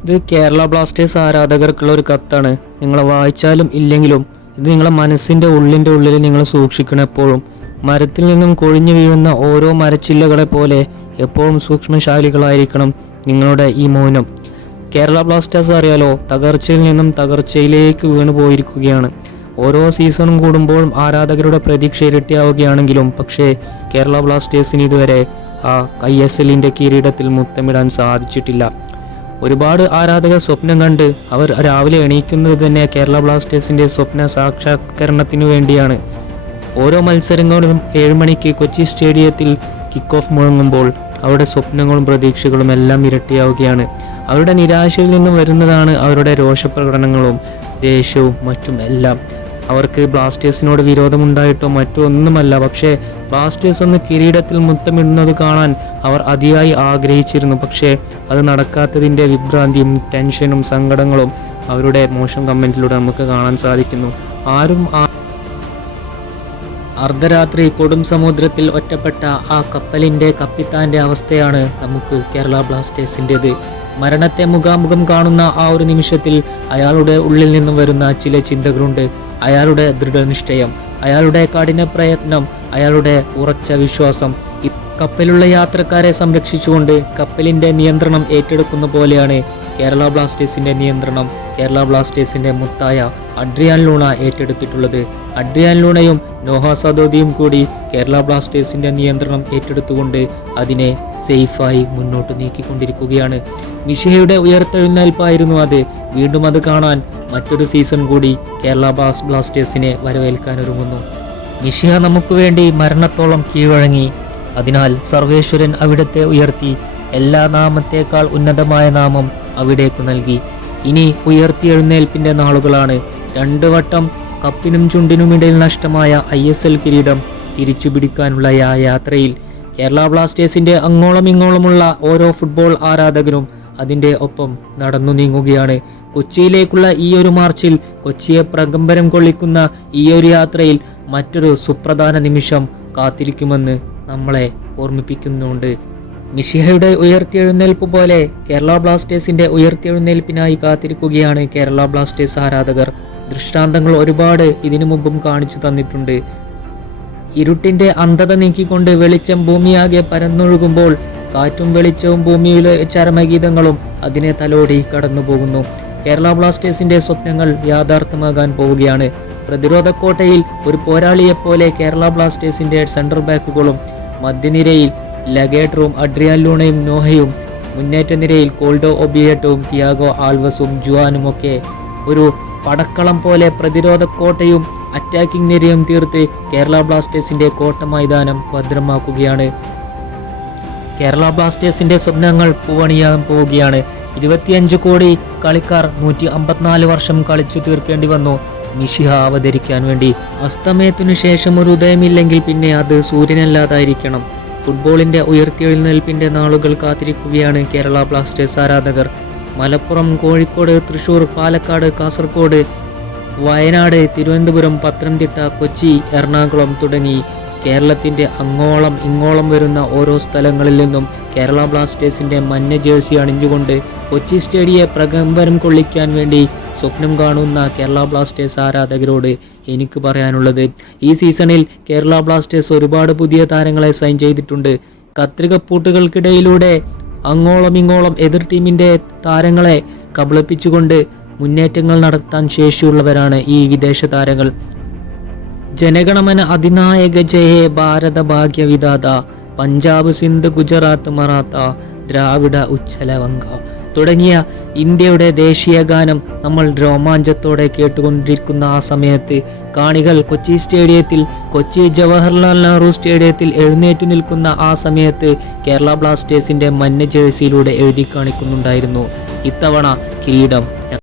ഇത് കേരള ബ്ലാസ്റ്റേഴ്സ് ആരാധകർക്കുള്ള ഒരു കത്താണ്. നിങ്ങൾ വായിച്ചാലും ഇല്ലെങ്കിലും ഇത് നിങ്ങളെ മനസ്സിൻ്റെ ഉള്ളിൽ നിങ്ങൾ സൂക്ഷിക്കണം. എപ്പോഴും മരത്തിൽ നിന്നും കൊഴിഞ്ഞു വീഴുന്ന ഓരോ മരച്ചില്ലകളെ പോലെ എപ്പോഴും സൂക്ഷ്മശാലികളായിരിക്കണം നിങ്ങളുടെ ഈ മൗനം. കേരള ബ്ലാസ്റ്റേഴ്സ് അറിയാലോ, തകർച്ചയിൽ നിന്നും തകർച്ചയിലേക്ക് വീണു പോയിരിക്കുകയാണ്. ഓരോ സീസണും കൂടുമ്പോഴും ആരാധകരുടെ പ്രതീക്ഷ ഇരട്ടിയാവുകയാണെങ്കിലും പക്ഷേ കേരള ബ്ലാസ്റ്റേഴ്സിന് ഇതുവരെ ആ ISLൻ്റെ കിരീടത്തിൽ മുത്തമിടാൻ സാധിച്ചിട്ടില്ല. ഒരുപാട് ആരാധകർ സ്വപ്നം കണ്ട് അവർ രാവിലെ എണീക്കുന്നത് തന്നെ കേരള ബ്ലാസ്റ്റേഴ്സിൻ്റെ സ്വപ്ന സാക്ഷാത്കരണത്തിനു വേണ്ടിയാണ്. ഓരോ മത്സരങ്ങളും 7 മണിക്ക് കൊച്ചി സ്റ്റേഡിയത്തിൽ കിക്ക് ഓഫ് മുഴങ്ങുമ്പോൾ അവരുടെ സ്വപ്നങ്ങളും പ്രതീക്ഷകളും എല്ലാം ഇരട്ടിയാവുകയാണ്. അവരുടെ നിരാശയിൽ നിന്നും വരുന്നതാണ് അവരുടെ രോഷപ്രകടനങ്ങളും ദേഷ്യവും മറ്റും എല്ലാം. അവർക്ക് ബ്ലാസ്റ്റേഴ്സിനോട് വിരോധമുണ്ടായിട്ടോ മറ്റോ ഒന്നുമല്ല, പക്ഷേ ബ്ലാസ്റ്റേഴ്സ് ഒന്ന് കിരീടത്തിൽ മുത്തമിടുന്നത് കാണാൻ അവർ അതിയായി ആഗ്രഹിച്ചിരുന്നു. പക്ഷേ അത് നടക്കാത്തതിൻ്റെ വിഭ്രാന്തിയും ടെൻഷനും സങ്കടങ്ങളും അവരുടെ മോശം കമൻറ്റിലൂടെ നമുക്ക് കാണാൻ സാധിക്കുന്നു. അർദ്ധരാത്രി കൊടും സമുദ്രത്തിൽ ഒറ്റപ്പെട്ട ആ കപ്പലിൻ്റെ കപ്പിത്താൻ്റെ അവസ്ഥയാണ് നമുക്ക് കേരള ബ്ലാസ്റ്റേഴ്സിൻ്റെത്. മരണത്തെ മുഖാമുഖം കാണുന്ന ആ ഒരു നിമിഷത്തിൽ അയാളുടെ ഉള്ളിൽ നിന്നും വരുന്ന ചില ചിന്തകളുണ്ട്. അയാളുടെ ദൃഢനിശ്ചയം, അയാളുടെ കഠിന പ്രയത്നം, അയാളുടെ ഉറച്ച വിശ്വാസം. കപ്പലുള്ള യാത്രക്കാരെ സംരക്ഷിച്ചുകൊണ്ട് കപ്പലിൻ്റെ നിയന്ത്രണം ഏറ്റെടുക്കുന്ന പോലെയാണ് കേരള ബ്ലാസ്റ്റേഴ്സിൻ്റെ നിയന്ത്രണം കേരള ബ്ലാസ്റ്റേഴ്സിൻ്റെ മുത്തായ അഡ്രിയാൻ ലൂണ ഏറ്റെടുത്തിട്ടുള്ളത്. അഡ്രിയാൻ ലൂണയും നോഹ സദോദിയും കൂടി കേരള ബ്ലാസ്റ്റേഴ്സിൻ്റെ നിയന്ത്രണം ഏറ്റെടുത്തുകൊണ്ട് അതിനെ സേഫായി മുന്നോട്ട് നീക്കിക്കൊണ്ടിരിക്കുകയാണ്. മിഷിഹയുടെ ഉയർത്തെഴുന്നേൽപ്പായിരുന്നു അത്. വീണ്ടും അത് കാണാൻ മറ്റൊരു സീസൺ കൂടി കേരള ബ്ലാസ്റ്റേഴ്സിനെ വരവേൽക്കാൻ ഒരുങ്ങുന്നു. മിഷിഹ നമുക്ക് വേണ്ടി മരണത്തോളം കീഴടങ്ങി. അതിനാൽ സർവേശ്വരൻ അവിടത്തെ ഉയർത്തി എല്ലാ നാമത്തേക്കാൾ ഉന്നതമായ നാമം അവിടേക്ക് നൽകി. ഇനി ഉയർത്തിയെഴുന്നേൽപ്പിന്റെ നാളുകളാണ്. 2 വട്ടം കപ്പിനും ചുണ്ടിനുമിടയിൽ നഷ്ടമായ ISL കിരീടം തിരിച്ചു പിടിക്കാനുള്ള യാത്രയിൽ കേരള ബ്ലാസ്റ്റേഴ്സിന്റെ അങ്ങോളം ഇങ്ങോളമുള്ള ഓരോ ഫുട്ബോൾ ആരാധകരും അതിൻ്റെ ഒപ്പം നടന്നു നീങ്ങുകയാണ്. കൊച്ചിയിലേക്കുള്ള ഈ ഒരു മാർച്ചിൽ, കൊച്ചിയെ പ്രകമ്പനം കൊള്ളിക്കുന്ന ഈ ഒരു യാത്രയിൽ മറ്റൊരു സുപ്രധാന നിമിഷം കാത്തിരിക്കുമെന്ന് നമ്മളെ ഓർമ്മിപ്പിക്കുന്നുണ്ട്. മിഷിഹയുടെ ഉയർത്തെഴുന്നേൽപ്പ് പോലെ കേരള ബ്ലാസ്റ്റേഴ്സിന്റെ ഉയർത്തെഴുന്നേൽപ്പിനായി കാത്തിരിക്കുകയാണ് കേരള ബ്ലാസ്റ്റേഴ്സ് ആരാധകർ. ദൃഷ്ടാന്തങ്ങൾ ഒരുപാട് ഇതിനു മുമ്പും കാണിച്ചു തന്നിട്ടുണ്ട്. ഇരുട്ടിന്റെ അന്ധത നീക്കിക്കൊണ്ട് വെളിച്ചം ഭൂമിയാകെ പരന്നൊഴുകുമ്പോൾ കാറ്റും വെളിച്ചവും ഭൂമിയിലെ ചരമഗീതങ്ങളും അതിനെ തലോടി കടന്നു പോകുന്നു. കേരള ബ്ലാസ്റ്റേഴ്സിന്റെ സ്വപ്നങ്ങൾ യാഥാർത്ഥ്യമാകാൻ പോവുകയാണ്. പ്രതിരോധക്കോട്ടയിൽ ഒരു പോരാളിയെപ്പോലെ കേരള ബ്ലാസ്റ്റേഴ്സിന്റെ സെന്റർ ബാക്കുകളും, മധ്യനിരയിൽ ലഗേറ്ററും അഡ്രിയാൻ ലൂണയും നോഹയും, മുന്നേറ്റ നിരയിൽ കോൾഡോ ഒബിയേറ്റവും തിയാഗോ ആൽവസും ജുവാനുമൊക്കെ ഒരു പടക്കളം പോലെ പ്രതിരോധക്കോട്ടയും അറ്റാക്കിംഗ് നിരയും തീർത്ത് കേരള ബ്ലാസ്റ്റേഴ്സിന്റെ കോട്ട മൈതാനം ഭദ്രമാക്കുകയാണ്. കേരള ബ്ലാസ്റ്റേഴ്സിന്റെ സ്വപ്നങ്ങൾ പൂവണിയാൻ പോവുകയാണ്. 25 കോടി കളിക്കാർ 154 വർഷം കളിച്ചു തീർക്കേണ്ടി വന്നു മിഷിഹ അവതരിക്കാൻ വേണ്ടി. അസ്തമയത്തിനു ശേഷം ഒരു ഉദയമില്ലെങ്കിൽ പിന്നെ അത് സൂര്യനല്ലാതായിരിക്കണം. ഫുട്ബോളിന്റെ ഉയർത്തെഴുന്നേൽപ്പിന്റെ നാളുകൾ കാത്തിരിക്കുകയാണ് കേരള ബ്ലാസ്റ്റേഴ്സ് ആരാധകർ. മലപ്പുറം, കോഴിക്കോട്, തൃശൂർ, പാലക്കാട്, കാസർഗോഡ്, വയനാട്, തിരുവനന്തപുരം, പത്തനംതിട്ട, കൊച്ചി, എറണാകുളം തുടങ്ങി കേരളത്തിൻ്റെ അങ്ങോളം ഇങ്ങോളം വരുന്ന ഓരോ സ്ഥലങ്ങളിൽ നിന്നും കേരള ബ്ലാസ്റ്റേഴ്സിൻ്റെ മഞ്ഞ ജേഴ്സി അണിഞ്ഞുകൊണ്ട് കൊച്ചി സ്റ്റേഡിയെ പ്രകമ്പനം കൊള്ളിക്കാൻ വേണ്ടി സ്വപ്നം കാണുന്ന കേരള ബ്ലാസ്റ്റേഴ്സ് ആരാധകരോട് എനിക്ക് പറയാനുള്ളത്, ഈ സീസണിൽ കേരള ബ്ലാസ്റ്റേഴ്സ് ഒരുപാട് പുതിയ താരങ്ങളെ സൈൻ ചെയ്തിട്ടുണ്ട്. കത്രികപ്പൂട്ടുകൾക്കിടയിലൂടെ അങ്ങോളം ഇങ്ങോളം എതിർ ടീമിൻ്റെ താരങ്ങളെ കബളിപ്പിച്ചുകൊണ്ട് മുന്നേറ്റങ്ങൾ നടത്താൻ ശേഷിയുള്ളവരാണ് ഈ വിദേശ താരങ്ങൾ. ജനഗണമന അധിനായക ജയേ ഭാരത ഭാഗ്യ വിധാത, പഞ്ചാബ്, സിന്ധ്, ഗുജറാത്ത്, മറാത്ത, ദ്രാവിഡ, ഉജ്ജല, വങ്ക തുടങ്ങിയ ഇന്ത്യയുടെ ദേശീയ ഗാനം നമ്മൾ രോമാഞ്ചത്തോടെ കേട്ടുകൊണ്ടിരിക്കുന്ന ആ സമയത്ത് കാണികൾ കൊച്ചി സ്റ്റേഡിയത്തിൽ, കൊച്ചി ജവഹർലാൽ നെഹ്റു സ്റ്റേഡിയത്തിൽ എഴുന്നേറ്റു നിൽക്കുന്ന ആ സമയത്ത് കേരള ബ്ലാസ്റ്റേഴ്സിന്റെ മഞ്ഞ ജേഴ്സിയിലൂടെ എഴുതി കാണിക്കുന്നുണ്ടായിരുന്നു, ഇത്തവണ കിരീടം